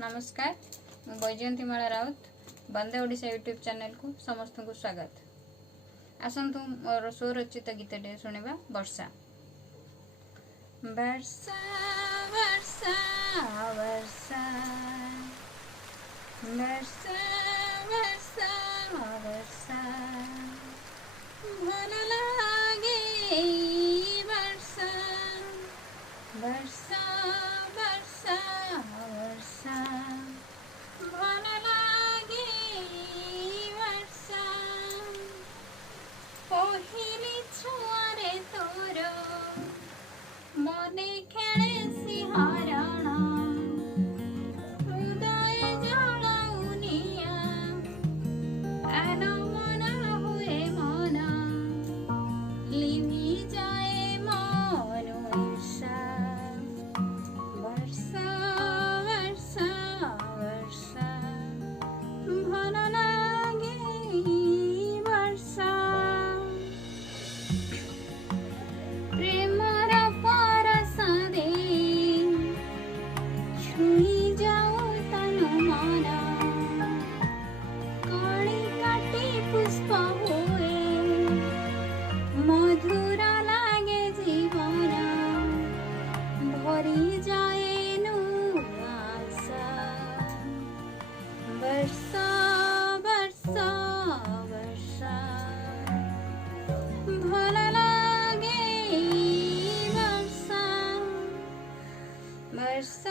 नमस्कार मु बैजयंती माला राउत वंदे Odisha YouTube channel को समस्त को स्वागत। आसतु मोर स्वरचित गीतटे शुणा वर्षा। वर्षा वर्षा वर्षा वर्षा वर्षा वर्षा भल लागे वर्षा वर्षा वर्षा वर्षा भल लागे वर्षा पहिले छुआरे तोर मने खेले सिंहरण हृदय जलौनिया आन मन हुए मन लिभि जाए मन ईर्षा वर्षा वर्षा वर्षा भल लागे वर्षा प्रेमर परसा दे छुई जाओ तनु मन कली काटी पुष्प हुए मधुर लागे जीवन भरी जाए आशा वर्षा वर्षा वर्षा भल लागे वर्षा वर्षा